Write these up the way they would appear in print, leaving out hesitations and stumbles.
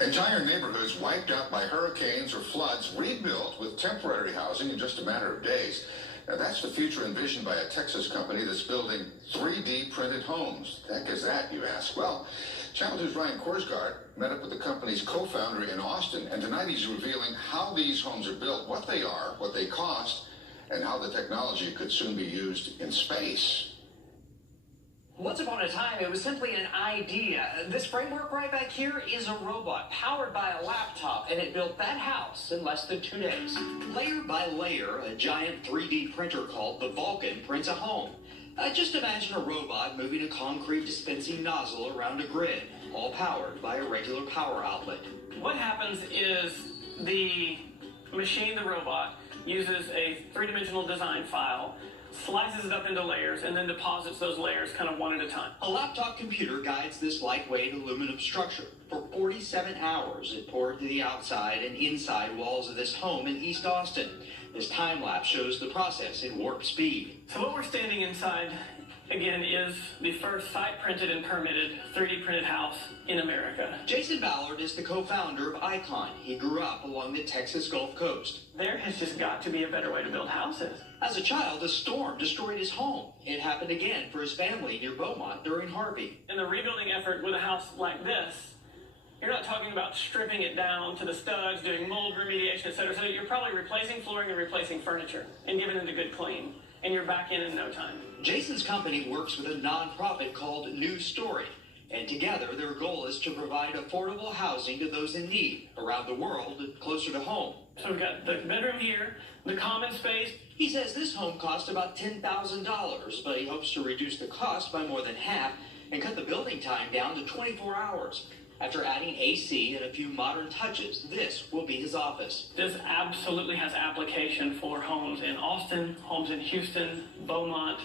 Entire neighborhoods wiped out by hurricanes or floods, rebuilt with temporary housing in just a matter of days. Now, that's the future envisioned by a Texas company that's building 3D printed homes. The heck is that, you ask? Well, Channel 2's Ryan Korsgaard met up with the company's co-founder in Austin, and tonight he's revealing how these homes are built, what they are, what they cost, and how the technology could soon be used in space. Once upon a time, it was simply an idea. This framework right back here is a robot powered by a laptop, and it built that house in less than 2 days. Layer by layer, a giant 3D printer called the Vulcan prints a home. Just imagine a robot moving a concrete dispensing nozzle around a grid, all powered by a regular power outlet. What happens is the machine, the robot, uses a three-dimensional design file, slices it up into layers, and then deposits those layers kind of one at a time. A laptop computer guides this lightweight aluminum structure. For 47 hours, it poured to the outside and inside walls of this home in East Austin. This time lapse shows the process in warp speed. So what we're standing inside, again, is the first site-printed and permitted 3D printed house in America. Jason Ballard is the co-founder of Icon. He grew up along the Texas Gulf Coast. There has just got to be a better way to build houses. As a child, a storm destroyed his home. It happened again for his family near Beaumont during Harvey. In the rebuilding effort with a house like this, you're not talking about stripping it down to the studs, doing mold remediation, etc. So you're probably replacing flooring and replacing furniture and giving it a good clean. And you're back in no time. Jason's company works with a nonprofit called New Story. And together, their goal is to provide affordable housing to those in need around the world and closer to home. So we've got the bedroom here, the common space. He says this home cost about $10,000, but he hopes to reduce the cost by more than half and cut the building time down to 24 hours. After adding AC and a few modern touches, this will be his office. This absolutely has application for homes in Austin, homes in Houston, Beaumont,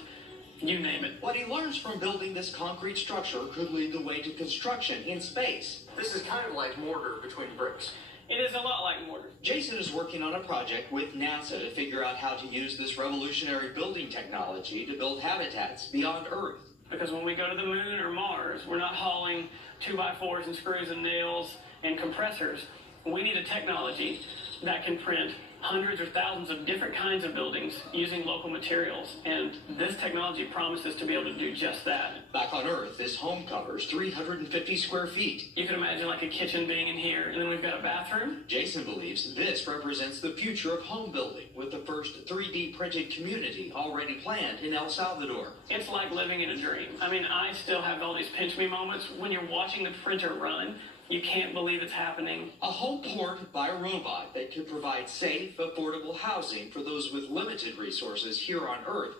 you name it. What he learns from building this concrete structure could lead the way to construction in space. This is kind of like mortar between bricks. It is a lot like mortar. Jason is working on a project with NASA to figure out how to use this revolutionary building technology to build habitats beyond Earth. Because when we go to the moon or Mars, we're not hauling 2x4s and screws and nails and compressors. We need a technology that can print hundreds or thousands of different kinds of buildings using local materials. And this technology promises to be able to do just that. Back on Earth, this home covers 350 square feet. You can imagine like a kitchen being in here, and then we've got a bathroom. Jason believes this represents the future of home building, with the first 3D printed community already planned in El Salvador. It's like living in a dream. I mean, I still have all these pinch me moments when you're watching the printer run. You can't believe it's happening. A home poured by a robot that could provide safe, affordable housing for those with limited resources here on Earth,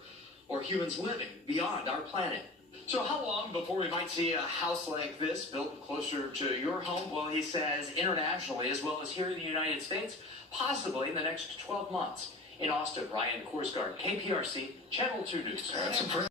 or humans living beyond our planet. So how long before we might see a house like this built closer to your home? Well, he says internationally as well as here in the United States, possibly in the next 12 months. In Austin, Ryan Korsgaard, KPRC, Channel 2 News. That's impressive.